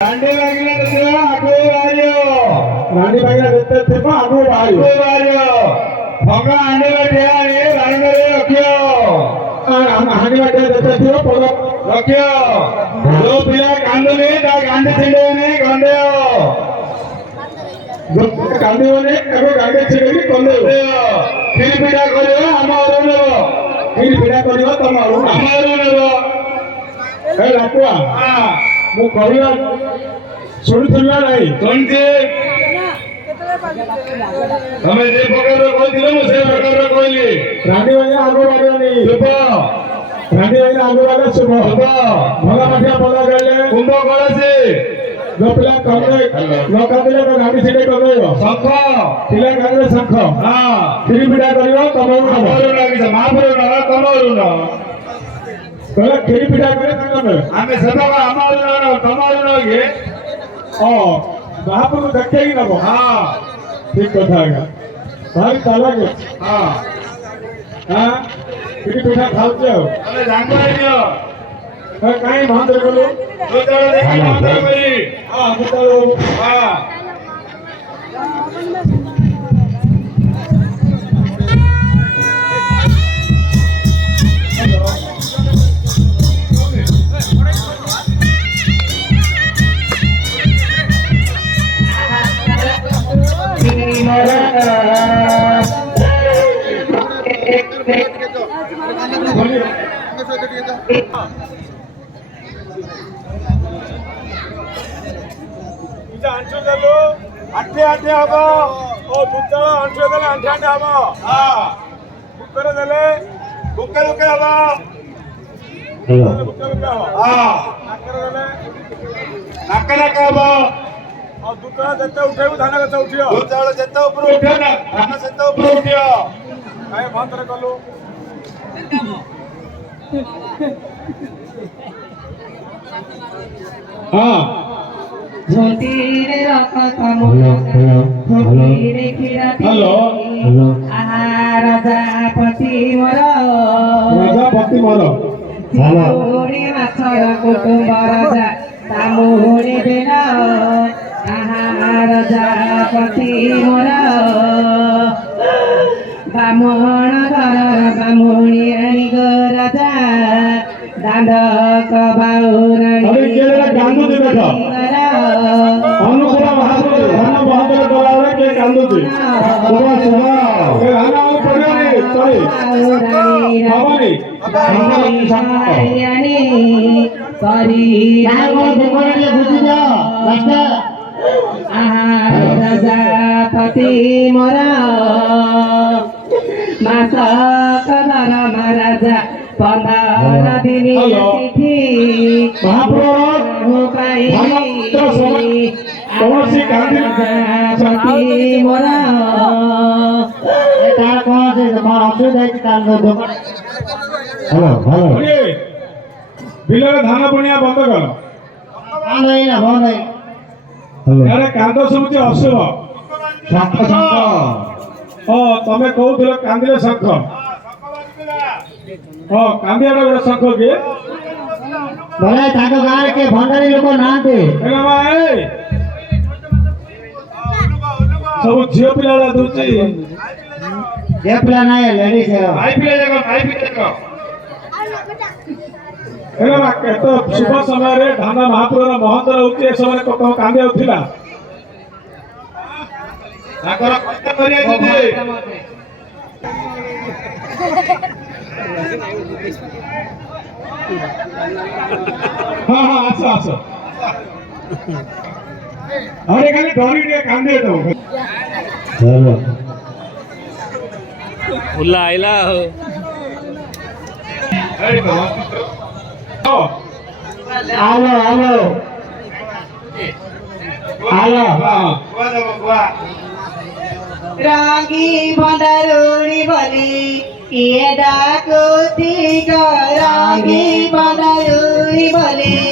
रांडे बागिला देवा आगो वारियो रांडे बागिला देवा आगो वारियो भंगा आंडे बैठे आने रांडे रखियो हांडी बैठे देवा पलो रखियो दो पिला कांदले दा गांडे छिंडे ने गंदेओ कांदे ने एगो गांडे छिंडे गंदे फिर पीड़ा करियो हम औरनो फिर पीड़ा करियो तम औरनो हम औरनो ए लाकुआ हां मु कहियो सुनिथिला नाही सुनते તમે જે પ્રકારનો કોઈ દિલો મુ સે પ્રકારનો કોઈલી રાંડી વાળા આગો વાળાની શુભ રાંડી વાળા આગો વાળા શુભ ભલા મઠિયા બોલા ગલે કુંભ કરે છે ગોપલા કરે લોકા દિલે તો ગાડી છેડે કરેયો શંખ તિલા કરે શંખ હા ફરી બીડા કર્યો તમારું નામ અમારું લાગી છે મહાપ્રભુ ના તમારું નામ કલા ફરી બીડા કરે તમે અમે સદાવા અમારું નામ તમારું નામ કે ઓ મહાપ્રભુ ધક્કેઈ નબો હા ठीक कथा है भाई ताला के हां हां किती पिठा खावतो अरे जांगो आयो काय भांदर बोलो तो चलो देखा भांदर करी हां बताओ हां आठे आठे हबो ओ दुतळ आठे देले आठे आठे हबो हां बुकर देले बुकर बुकर हबो हेलो बुकर बुकर हबो हां नाकर देले नाका नाका हबो ओ दुतळ जते उठेबु धान गछ उठियो दुतळ जते ऊपर उठियो ना धान जते ऊपर उठियो काय भांतर कलो हां झोटीरे रखतमो झोटीरे खिराती हेलो राजापति मोर राजापति मोर ओरे माछर कुटुम्ब राजा तामुरे बेन राजापति मोर बामण घर बामुणी आनी गो राजा दांडक बाउराणी अरे केले कांदू दे बेटा अनुकूल महाप्रभु धन बहादुर गलावे के कांदू दे सुबह सुबह ए आना पड़े चले बाबानी यानी करी नागो दुकाने बुझी जा रास्ता राजापति मोर मासक धर महाराजा 15 दिन चिठी महाप्रभु भक्त समय कौनसी गांधी मोर तार कौन से हमारा अफसर है कि तार दुकान हेलो हेलो अरे बिलर धान पुनिया बंद कर नहीं ना बंद नहीं हेलो अरे कांदो समुचे अशुभ शंख शंख ओ तमे कहउथिलो कांदिले शंख ओ कांदियाडा गोटे शंख के बोले ताको गार के भंडारी लोक नाते एला माए सब झियो पिलाला दूची ये पिला नहीं लेडीज है भाई पिले जाको एला मा के तो शुभ समय रे धान महापुर महंतर होती ए समय को कांदिया उठिला ताकर कष्ट करिया दिदे हाँ हाँ आसो आसो अरे खाली डोरी के कांदे तो हेलो उल्ला आइला हो अरे तो आलो आलो आलो बुआ दो बुआ रागी बंदरुणी बोली ये डाको ठीक रागी बंदरुणी बोली